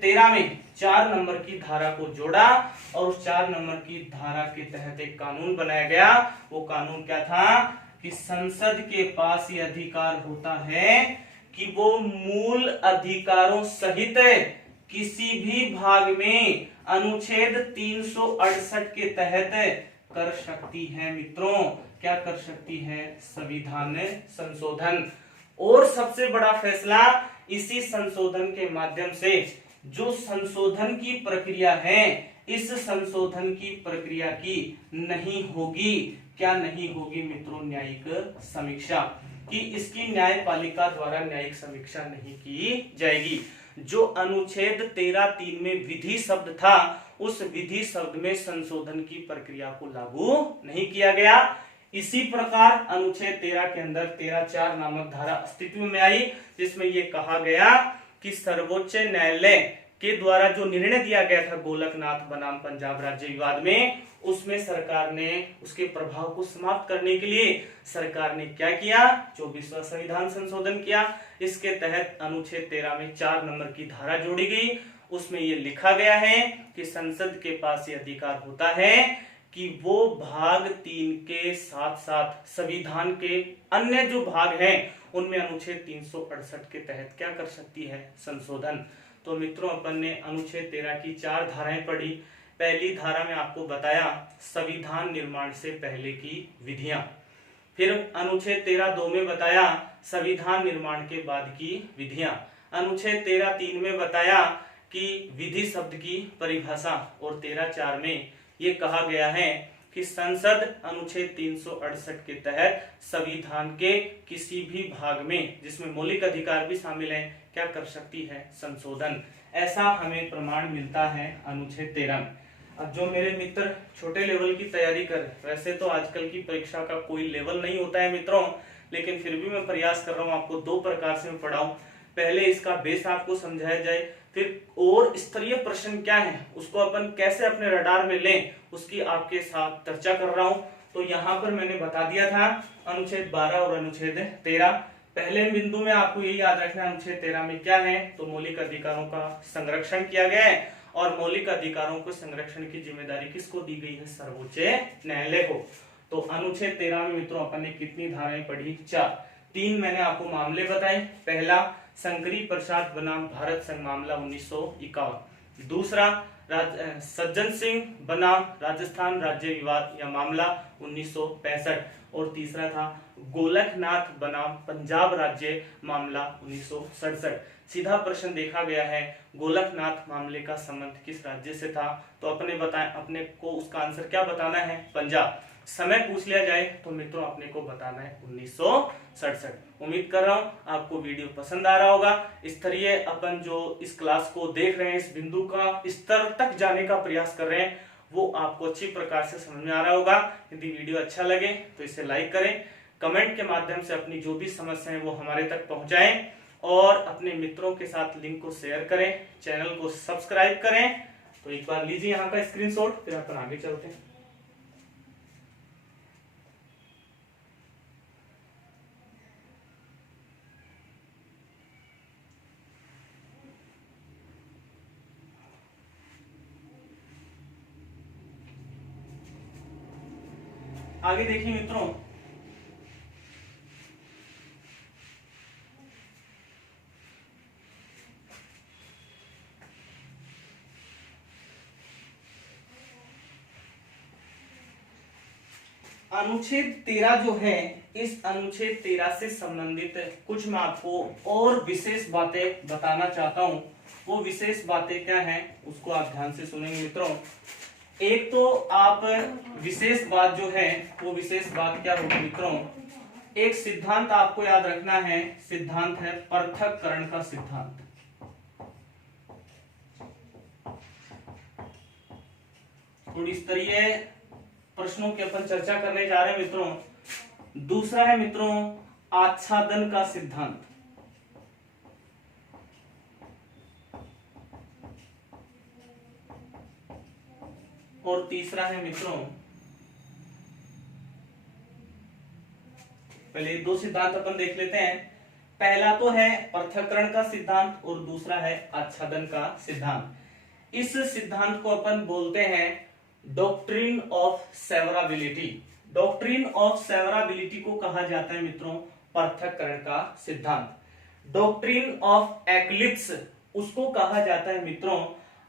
13 में 4 नंबर की धारा को जोड़ा और उस 4 नंबर की धारा के तहत एक कानून बनाया गया। वो कानून क्या था कि संसद के पास ये अधिकार होता है कि वो मूल अधिकारों सहित किसी भी भाग में अनुच्छेद 368 के तहत कर सकती है मित्रों। क्या कर सकती है? संविधान संशोधन। और सबसे बड़ा फैसला, इसी संशोधन के माध्यम से जो संशोधन की प्रक्रिया है, इस संशोधन की प्रक्रिया की नहीं होगी, क्या नहीं होगी मित्रों? न्यायिक समीक्षा। कि इसकी न्यायपालिका द्वारा न्यायिक समीक्षा नहीं की जाएगी। जो अनुच्छेद 13(3) में विधि शब्द था, उस विधि शब्द में संशोधन की प्रक्रिया को लागू नहीं किया गया। इसी प्रकार अनुच्छेद 13 के अंदर 13(4) नामक धारा अस्तित्व में आई, जिसमें यह कहा गया कि सर्वोच्च न्यायालय के द्वारा जो निर्णय दिया गया था गोलकनाथ बनाम पंजाब राज्य विवाद में, उसमें सरकार ने उसके प्रभाव को समाप्त करने के लिए सरकार ने क्या किया? 24वां संविधान संशोधन किया। इसके तहत अनुच्छेद 13 में 4 नंबर की धारा जोड़ी गई। उसमें यह लिखा गया है कि संसद के पास ये अधिकार होता है कि वो भाग 3 के साथ साथ संविधान के अन्य जो भाग हैं उनमें अनुच्छेद 368 के तहत क्या कर सकती है? संशोधन। तो मित्रों अपन ने अनुच्छेद 13 की 4 धाराएं पढ़ी। पहली धारा में आपको बताया संविधान निर्माण से पहले की विधियां। फिर अनुच्छेद 13(2) में बताया संविधान निर्माण के बाद की विधियां। अनुच्छेद 13(3) में बताया कि विधि शब्द की परिभाषा और 13(4) में ये कहा गया है कि संसद अनुच्छेद 368 के तहत संविधान के किसी भी भाग में जिसमें मौलिक अधिकार भी शामिल है क्या कर सकती है, संशोधन। ऐसा हमें प्रमाण मिलता है अनुच्छेद 13 में। अब जो मेरे मित्र छोटे लेवल की तैयारी कर, वैसे तो आजकल की परीक्षा का कोई लेवल नहीं होता है मित्रों, लेकिन फिर भी मैं प्रयास कर रहा हूँ आपको दो प्रकार से मैं पढ़ाऊं। पहले इसका बेस आपको समझाया जाए, फिर और स्तरीय प्रश्न क्या है उसको अपन कैसे अपने रडार में लें उसकी आपके साथ चर्चा कर रहा हूं। तो यहाँ पर मैंने बता दिया था अनुच्छेद 12 और अनुच्छेद 13। पहले बिंदु में आपको यही याद रखना अनुच्छेद 13 में क्या है, तो मौलिक अधिकारों का संरक्षण किया गया है और मौलिक अधिकारों को संरक्षण की जिम्मेदारी किसको दी गई है, सर्वोच्च न्यायालय को। तो अनुच्छेद 13 में मित्रों अपन ने कितनी धाराएं पढ़ी, 4। 3 मैंने आपको मामले बताए। पहला शंकरी प्रसाद बनाम भारत संघ मामला 1951। दूसरा सज्जन सिंह बनाम राजस्थान राज्य विवाद या मामला 1965। और तीसरा था गोलकनाथ बनाम पंजाब राज्य मामला 1967। सीधा प्रश्न देखा गया है गोलकनाथ मामले का संबंध किस राज्य से था, तो अपने को उसका आंसर क्या बताना है, पंजाब। समय पूछ लिया जाए तो मित्रों अपने को बताना है 1967। उम्मीद कर रहा हूं आपको वीडियो पसंद आ रहा होगा। स्तरीय अपन जो इस क्लास को देख रहे हैं, इस बिंदु का स्तर तक जाने का प्रयास कर रहे हैं, वो आपको अच्छी प्रकार से समझ में आ रहा होगा। यदि वीडियो अच्छा लगे तो इसे लाइक करें, कमेंट के माध्यम से अपनी जो भी समस्या है वो हमारे तक पहुंचाएं और अपने मित्रों के साथ लिंक को शेयर करें, चैनल को सब्सक्राइब करें। तो एक बार लीजिए यहाँ का स्क्रीनशॉट, फिर अपन आगे चलते हैं। आगे देखिए मित्रों, अनुच्छेद 13 जो है, इस अनुच्छेद 13 से संबंधित कुछ मैं आपको और विशेष बातें बताना चाहता हूं। वो विशेष बातें क्या हैं उसको आप ध्यान से सुनेंगे मित्रों। एक तो आप विशेष बात जो है वो विशेष बात क्या होगी मित्रों, एक सिद्धांत आपको याद रखना है, सिद्धांत है पृथक्करण का सिद्धांत। थोड़ी स्तरीय प्रश्नों की अपन चर्चा करने जा रहे हैं मित्रों। दूसरा है मित्रों आच्छादन का सिद्धांत। और तीसरा है मित्रों, पहले दो सिद्धांत अपन देख लेते हैं। पहला तो है पृथक्करण का सिद्धांत और दूसरा है आच्छादन का सिद्धांत। इस सिद्धांत को अपन बोलते हैं डॉक्ट्रिन ऑफ सेवराबिलिटी। डॉक्ट्रिन ऑफ सेवराबिलिटी को कहा जाता है मित्रों पृथक्करण का सिद्धांत। डॉक्ट्रिन ऑफ एक्लिप्स उसको कहा जाता है मित्रों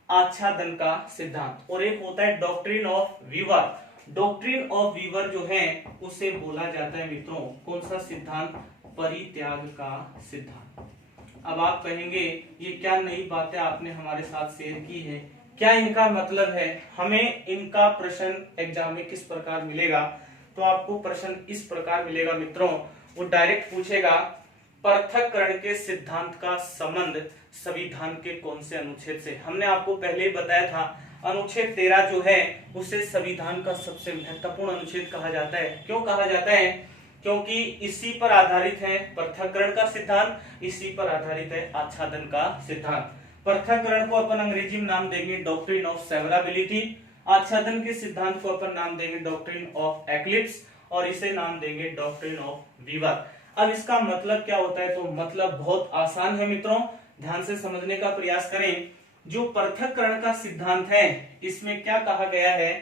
आच्छादन का सिद्धांत। और एक होता है doctrine of waiver. Doctrine of waiver जो है उसे बोला जाता है मित्रों कौन सा सिद्धांत, परित्याग का सिद्धांत। अब आप कहेंगे ये क्या नई बातें आपने हमारे साथ शेयर की है, क्या इनका मतलब है, हमें इनका प्रश्न एग्जाम में किस प्रकार मिलेगा। तो आपको प्रश्न इस प्रकार मिलेगा मित्रों, वो डायरेक्ट पूछेगा पृथक्करण के सिद्धांत का संबंध संविधान के कौन से अनुच्छेद से। हमने आपको पहले ही बताया था अनुच्छेद 13 जो है उसे संविधान का सबसे महत्वपूर्ण अनुच्छेद कहा जाता है। क्यों कहा जाता है, क्योंकि इसी पर आधारित है पृथक्करण का सिद्धांत, इसी पर आधारित है आच्छादन का सिद्धांत। पृथक्करण को अपन अंग्रेजी में नाम देंगे डॉक्ट्रिन ऑफ सेवराबिलिटी, आच्छादन के सिद्धांत को अपन नाम देंगे डॉक्ट्रिन ऑफ एक्लिप्स और इसे नाम देंगे डॉक्ट्रिन ऑफ वीवर। अब इसका मतलब क्या होता है, तो मतलब बहुत आसान है मित्रों, ध्यान से समझने का प्रयास करें। जो पृथक्करण का सिद्धांत है इसमें क्या कहा गया है,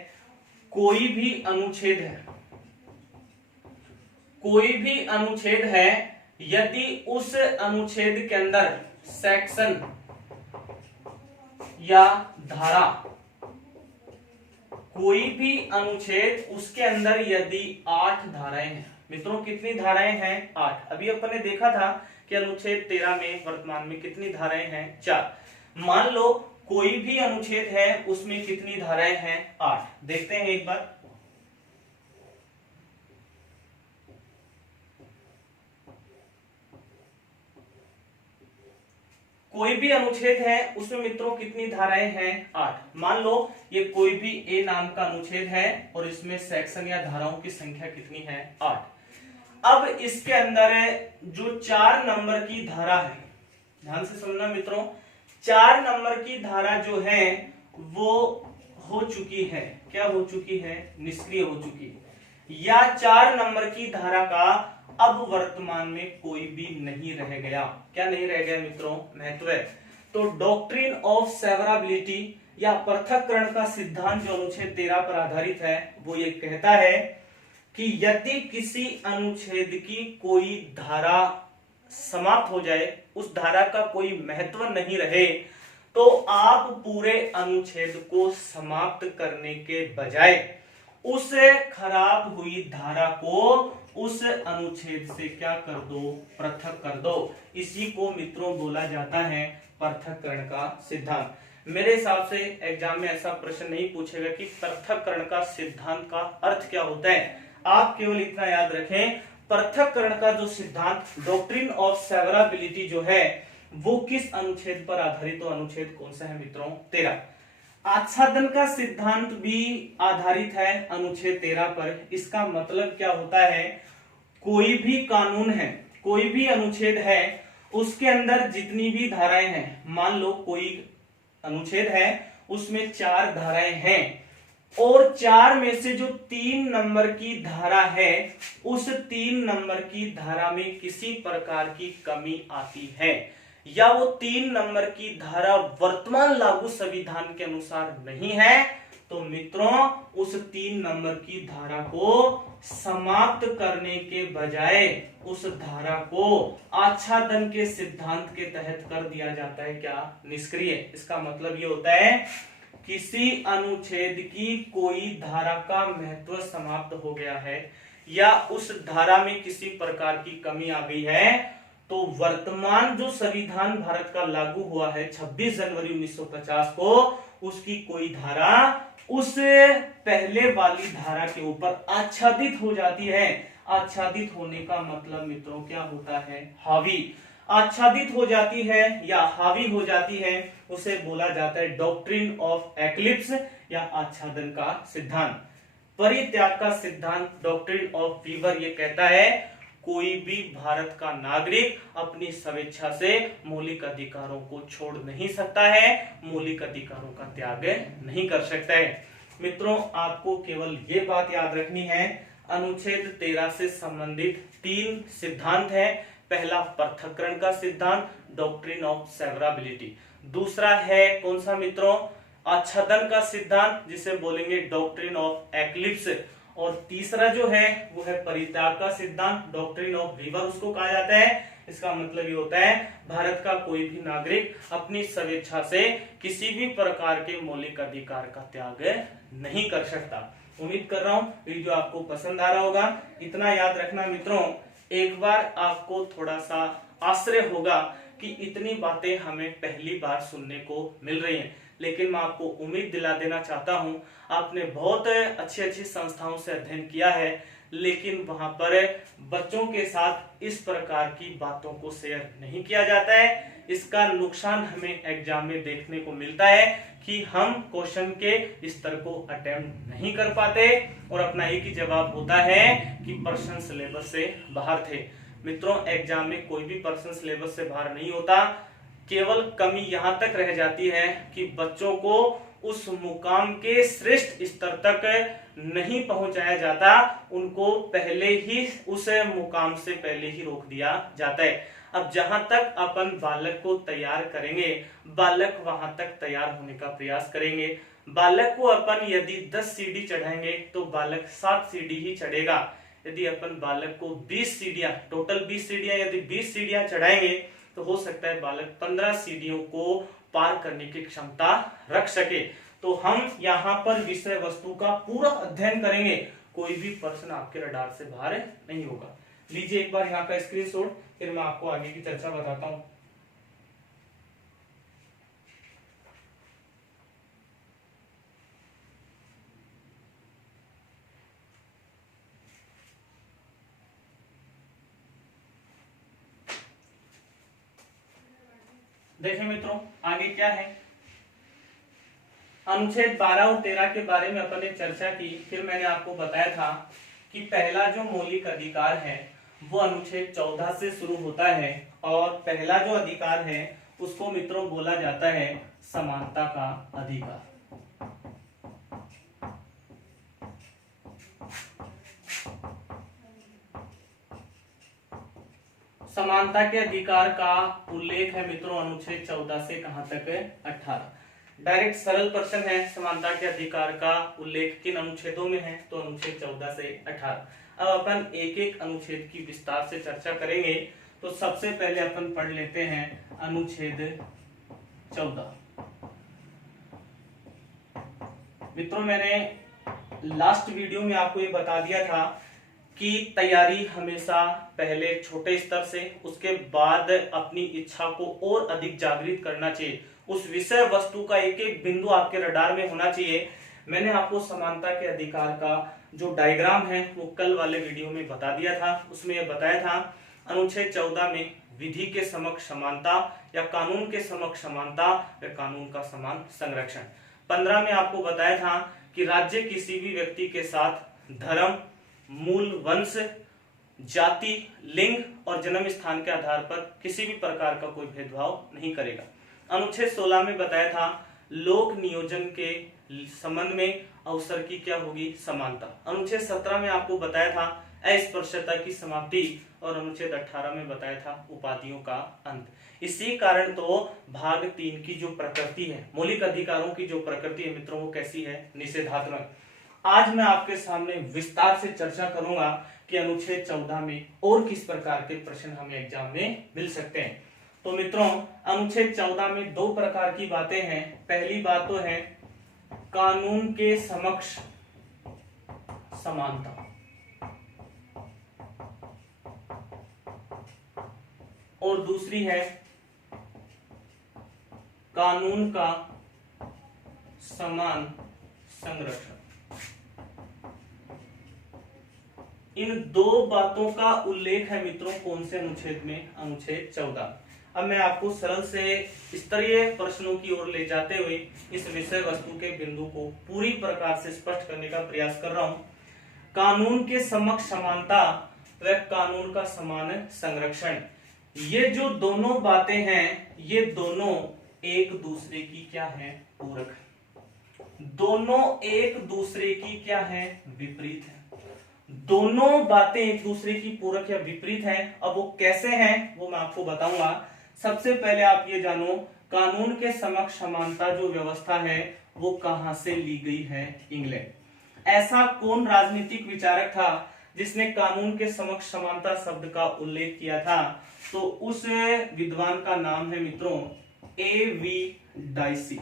कोई भी अनुच्छेद है, कोई भी अनुच्छेद है यदि उस अनुच्छेद के अंदर सेक्शन या धारा, कोई भी अनुच्छेद उसके अंदर यदि 8 धाराएं हैं, मित्रों कितनी धाराएं हैं 8। अभी अपन ने देखा था कि अनुच्छेद 13 में वर्तमान में कितनी धाराएं हैं 4। मान लो कोई भी अनुच्छेद है उसमें कितनी धाराएं हैं 8। देखते हैं एक बार। कोई भी अनुच्छेद है उसमें मित्रों कितनी धाराएं हैं 8। मान लो ये कोई भी ए नाम का अनुच्छेद है और इसमें सेक्शन या धाराओं की संख्या कितनी है 8। अब इसके अंदर जो 4 नंबर की धारा है, ध्यान से सुनना मित्रों, 4 नंबर की धारा जो है वो हो चुकी है, क्या हो चुकी है, निष्क्रिय हो चुकी है, या 4 नंबर की धारा का अब वर्तमान में कोई भी नहीं रह गया। क्या नहीं रह गया मित्रों, महत्व है। तो डॉक्ट्रिन ऑफ सेवराबिलिटी या पृथक्करण का सिद्धांत जो अनुच्छेद 13 पर आधारित है वो ये कहता है कि यदि किसी अनुच्छेद की कोई धारा समाप्त हो जाए, उस धारा का कोई महत्व नहीं रहे, तो आप पूरे अनुच्छेद को समाप्त करने के बजाय उस खराब हुई धारा को उस अनुच्छेद से क्या कर दो, पृथक कर दो। इसी को मित्रों बोला जाता है पृथक्करण का सिद्धांत। मेरे हिसाब से एग्जाम में ऐसा प्रश्न नहीं पूछेगा कि पृथक्करण का सिद्धांत का अर्थ क्या होता है। आप केवल इतना याद रखें, पृथक्करण का जो सिद्धांत डॉक्ट्रिन ऑफ सेवराबिलिटी जो है वो किस अनुच्छेद पर आधारित, तो अनुच्छेद कौन सा है मित्रों, 13। आच्छादन का सिद्धांत भी आधारित है अनुच्छेद 13 पर। इसका मतलब क्या होता है, कोई भी कानून है, कोई भी अनुच्छेद है, उसके अंदर जितनी भी धाराएं हैं, मान लो कोई अनुच्छेद है उसमें 4 धाराएं हैं और 4 में से जो 3 नंबर की धारा है उस 3 नंबर की धारा में किसी प्रकार की कमी आती है या वो 3 नंबर की धारा वर्तमान लागू संविधान के अनुसार नहीं है, तो मित्रों उस 3 नंबर की धारा को समाप्त करने के बजाय उस धारा को आच्छादन के सिद्धांत के तहत कर दिया जाता है क्या, निष्क्रिय। इसका मतलब ये होता है किसी अनुच्छेद की कोई धारा का महत्व समाप्त हो गया है या उस धारा में किसी प्रकार की कमी आ गई है, तो वर्तमान जो संविधान भारत का लागू हुआ है 26 जनवरी 1950 को, उसकी कोई धारा उस पहले वाली धारा के ऊपर आच्छादित हो जाती है। आच्छादित होने का मतलब मित्रों क्या होता है, हावी। आच्छादित हो जाती है या हावी हो जाती है, उसे बोला जाता है डॉक्ट्रिन ऑफ एक्लिप्स या आच्छादन का सिद्धांत। परित्याग का सिद्धांत डॉक्ट्रिन ऑफ वीवर ये कहता है कोई भी भारत का नागरिक अपनी स्वेच्छा से मौलिक अधिकारों को छोड़ नहीं सकता है, मौलिक अधिकारों का त्याग नहीं कर सकता है। मित्रों आपको केवल ये बात याद रखनी है, अनुच्छेद 13 से संबंधित 3 सिद्धांत है। पहला पृथक्करण का सिद्धांत डॉक्ट्रिन ऑफ सेवराबिलिटी, दूसरा है कौन सा मित्रों, आच्छादन का सिद्धांत जिसे बोलेंगे डॉक्ट्रिन ऑफ एक्लिप्स, और तीसरा जो है वो है परित्याग का सिद्धांत डॉक्ट्रिन ऑफ वीवर उसको कहा जाता है। इसका मतलब ये होता है भारत का कोई भी नागरिक अपनी स्वेच्छा से किसी भी प्रकार के मौलिक अधिकार का त्याग नहीं कर सकता। उम्मीद कर रहा हूँ वीडियो आपको पसंद आ रहा होगा। इतना याद रखना मित्रों, एक बार आपको थोड़ा सा आश्चर्य होगा कि इतनी बातें हमें पहली बार सुनने को मिल रही हैं, लेकिन मैं आपको उम्मीद दिला देना चाहता हूं, आपने बहुत अच्छी अच्छी संस्थाओं से अध्ययन किया है, लेकिन वहां पर बच्चों के साथ इस प्रकार की बातों को शेयर नहीं किया जाता है। इसका नुकसान हमें एग्जाम में देखने को मिलता है कि हम क्वेश्चन के स्तर को अटेम्प्ट नहीं कर पाते और अपना एक ही जवाब होता है कि प्रश्न सिलेबस से बाहर थे। मित्रों एग्जाम में कोई भी प्रश्न सिलेबस से बाहर नहीं होता, केवल कमी यहां तक रह जाती है कि बच्चों को उस मुकाम के श्रेष्ठ स्तर तक नहीं पहुंचाया जाता, उनको पहले ही उस मुकाम से पहले ही रोक दिया जाता है। अब जहां तक अपन बालक को तैयार करेंगे, बालक वहां तक तैयार होने का प्रयास करेंगे। बालक को अपन यदि 10 सीढ़ी चढ़ाएंगे तो बालक 7 सीढ़ी ही चढ़ेगा। यदि अपन बालक को 20 सीढ़ियां, टोटल 20 सीढ़ियां यदि 20 सीढ़ियां चढ़ाएंगे तो हो सकता है बालक 15 सीढ़ियों को पार करने की क्षमता रख सके। तो हम यहाँ पर विषय वस्तु का पूरा अध्ययन करेंगे, कोई भी पर्सन आपके रडार से बाहर नहीं होगा। लीजिए एक बार यहाँ का स्क्रीनशॉट, फिर मैं आपको आगे की चर्चा बताता हूँ। देखिए मित्रों आगे क्या है, अनुच्छेद 12 और 13 के बारे में अपन ने चर्चा की। फिर मैंने आपको बताया था कि पहला जो मौलिक अधिकार है वो अनुच्छेद 14 से शुरू होता है, और पहला जो अधिकार है उसको मित्रों बोला जाता है समानता का अधिकार। समानता के अधिकार का उल्लेख है मित्रों अनुच्छेद 14 से कहां तक है, 18। डायरेक्ट सरल प्रश्न है, समानता के अधिकार का उल्लेख किन अनुच्छेदों में है, तो अनुच्छेद 14 से 18। अब अपन एक एक अनुच्छेद की विस्तार से चर्चा करेंगे। तो सबसे पहले अपन पढ़ लेते हैं अनुच्छेद 14। मित्रों मैंने लास्ट वीडियो में आपको ये बता दिया था कि तैयारी हमेशा पहले छोटे स्तर से, उसके बाद अपनी इच्छा को और अधिक जागृत करना चाहिए। उस विषय वस्तु का एक एक बिंदु आपके रडार में होना चाहिए। मैंने आपको समानता के अधिकार का जो डायग्राम है वो कल वाले वीडियो में बता दिया था। उसमें यह बताया था अनुच्छेद 14 में विधि के समक्ष समानता या कानून के समक्ष समानता या कानून का समान संरक्षण। 15 में आपको बताया था कि राज्य किसी भी व्यक्ति के साथ धर्म, मूल वंश, जाति, लिंग और जन्म स्थान के आधार पर किसी भी प्रकार का कोई भेदभाव नहीं करेगा। अनुच्छेद 16 में बताया था लोक नियोजन के संबंध में अवसर की क्या होगी, समानता। अनुच्छेद 17 में आपको बताया था अस्पृश्यता की समाप्ति, और अनुच्छेद 18 में बताया था उपाधियों का अंत। इसी कारण तो भाग 3 की जो प्रकृति है, मौलिक अधिकारों की जो प्रकृति है मित्रों वो कैसी है, निषेधात्मक। आज मैं आपके सामने विस्तार से चर्चा करूंगा कि अनुच्छेद 14 में और किस प्रकार के प्रश्न हमें एग्जाम में मिल सकते हैं। तो मित्रों अनुच्छेद 14 में दो प्रकार की बातें हैं। पहली बात तो है कानून के समक्ष समानता, और दूसरी है कानून का समान संरक्षण। इन दो बातों का उल्लेख है मित्रों कौन से अनुच्छेद में, अनुच्छेद 14। अब मैं आपको सरल से स्तरीय प्रश्नों की ओर ले जाते हुए इस विषय वस्तु के बिंदु को पूरी प्रकार से स्पष्ट करने का प्रयास कर रहा हूं। कानून के समक्ष समानता व कानून का समान संरक्षण, ये जो दोनों बातें हैं ये दोनों एक दूसरे की क्या है, पूरक है। दोनों एक दूसरे की क्या है, विपरीत है। दोनों बातें एक दूसरे की पूरक या विपरीत हैं। अब वो कैसे हैं वो मैं आपको बताऊंगा। सबसे पहले आप ये जानो कानून के समक्ष समानता जो व्यवस्था है वो कहां से ली गई है, इंग्लैंड। ऐसा कौन राजनीतिक विचारक था जिसने कानून के समक्ष समानता शब्द का उल्लेख किया था, तो उस विद्वान का नाम है मित्रों A.V. डाइसी।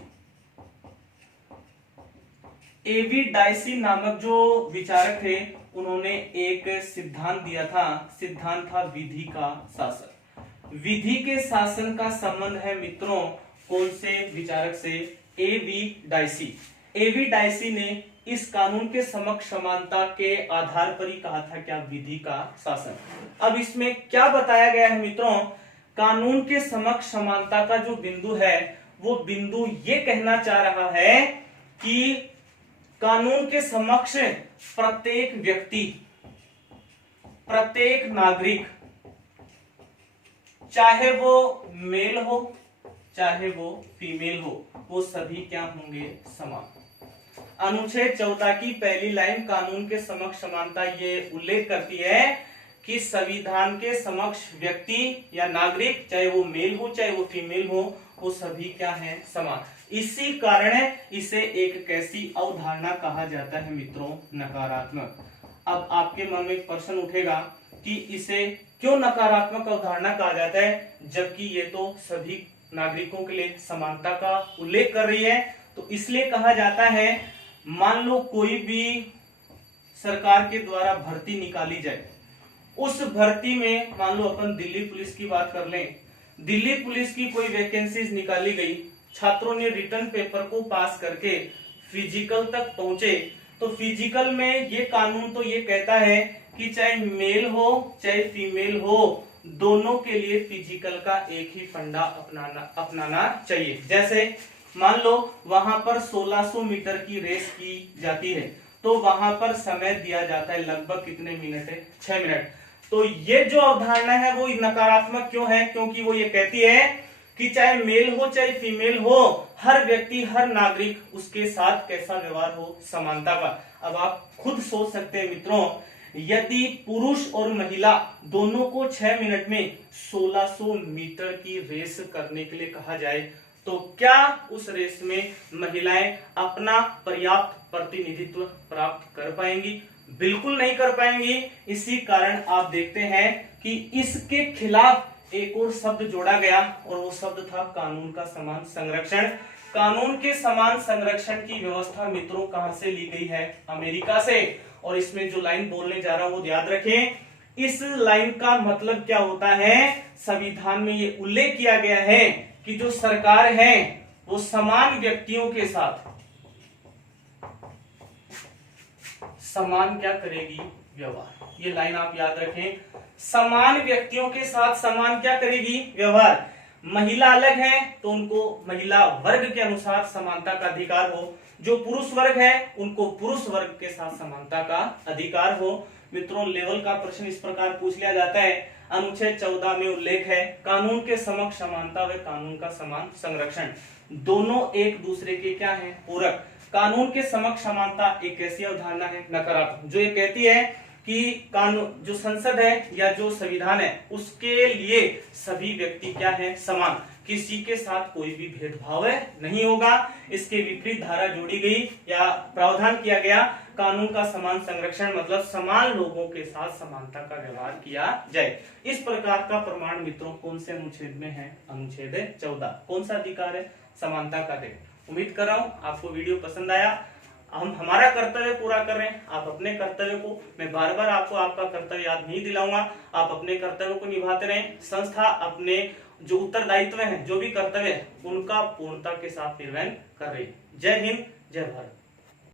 A.V. डाइसी नामक जो विचारक थे उन्होंने एक सिद्धांत दिया था, सिद्धांत था विधि का शासन। विधि के शासन का संबंध है मित्रों कौन से विचारक से, A.V. डाइसी। A.V. डाइसी ने इस कानून के समक्ष समानता के आधार पर ही कहा था क्या, विधि का शासन। अब इसमें क्या बताया गया है मित्रों, कानून के समक्ष समानता का जो बिंदु है वो बिंदु ये कहना चाह रहा है कि कानून के समक्ष प्रत्येक व्यक्ति, प्रत्येक नागरिक, चाहे वो मेल हो चाहे वो फीमेल हो, वो सभी क्या होंगे, समान। अनुच्छेद 14 की पहली लाइन कानून के समक्ष समानता ये उल्लेख करती है कि संविधान के समक्ष व्यक्ति या नागरिक, चाहे वो मेल हो चाहे वो फीमेल हो, वो सभी क्या है, समान। इसी कारण इसे एक कैसी अवधारणा कहा जाता है मित्रों, नकारात्मक। अब आपके मन में एक प्रश्न उठेगा कि इसे क्यों नकारात्मक अवधारणा कहा जाता है, जबकि ये तो सभी नागरिकों के लिए समानता का उल्लेख कर रही है। तो इसलिए कहा जाता है, मान लो कोई भी सरकार के द्वारा भर्ती निकाली जाए, उस भर्ती में मान लो अपन दिल्ली पुलिस की बात कर लें, दिल्ली पुलिस की कोई वैकेंसीज निकाली गई, छात्रों ने रिटर्न पेपर को पास करके फिजिकल तक पहुंचे, तो फिजिकल में ये कानून तो ये कहता है कि चाहे मेल हो चाहे फीमेल हो, दोनों के लिए फिजिकल का एक ही फंडा अपनाना चाहिए। जैसे मान लो वहां पर 1600 मीटर की रेस की जाती है, तो वहां पर समय दिया जाता है लगभग कितने मिनट है, 6 मिनट। तो ये जो अवधारणा है वो नकारात्मक क्यों है? क्योंकि वो ये कहती है कि चाहे मेल हो चाहे फीमेल हो, हर व्यक्ति हर नागरिक उसके साथ कैसा व्यवहार हो, समानता का। अब आप खुद सोच सकते हैं मित्रों, यदि पुरुष और महिला दोनों को 6 मिनट में 1600 मीटर की रेस करने के लिए कहा जाए, तो क्या उस रेस में महिलाएं अपना पर्याप्त प्रतिनिधित्व प्राप्त कर पाएंगी? बिल्कुल नहीं कर पाएंगी। इसी कारण आप देखते हैं कि इसके खिलाफ एक और शब्द जोड़ा गया और वो शब्द था कानून का समान संरक्षण। कानून के समान संरक्षण की व्यवस्था मित्रों कहां से ली गई है? अमेरिका से। और इसमें जो लाइन बोलने जा रहा हूं वो याद रखें। इस लाइन का मतलब क्या होता है? संविधान में ये उल्लेख किया गया है कि जो सरकार है वो समान व्यक्तियों के साथ समान क्या करेगी? व्यवहार। ये लाइन आप याद रखें, समान व्यक्तियों के साथ समान क्या करेगी? व्यवहार। महिला अलग है तो उनको महिला वर्ग के अनुसार समानता का अधिकार हो, जो पुरुष वर्ग है उनको पुरुष वर्ग के साथ समानता का अधिकार हो। मित्रों, लेवल का प्रश्न इस प्रकार पूछ लिया जाता है। अनुच्छेद 14 में उल्लेख है कानून के समक्ष समानता व कानून का समान संरक्षण, दोनों एक दूसरे के क्या है? पूरक। कानून के समक्ष समानता एक ऐसी अवधारणा है नकारात्मक, जो ये कहती है कि कानून जो संसद है या जो संविधान है उसके लिए सभी व्यक्ति क्या है? समान, किसी के साथ कोई भी भेदभाव नहीं होगा। इसके विपरीत धारा जोड़ी गई या प्रावधान किया गया, कानून का समान संरक्षण मतलब समान लोगों के साथ समानता का व्यवहार किया जाए। इस प्रकार का प्रमाण मित्रों कौन से अनुच्छेद में है? अनुच्छेद 14। कौन सा अधिकार है? समानता का अधिकार। उम्मीद कर रहा हूं आपको वीडियो पसंद आया। हम हमारा कर्तव्य पूरा कर रहे हैं, आप अपने कर्तव्य को, मैं बार बार आपको आपका कर्तव्य याद नहीं दिलाऊंगा, आप अपने कर्तव्य को निभाते रहें। संस्था अपने जो उत्तरदायित्व है, जो भी कर्तव्य है, उनका पूर्णता के साथ निर्वहन कर रही है। जय हिंद, जय भारत।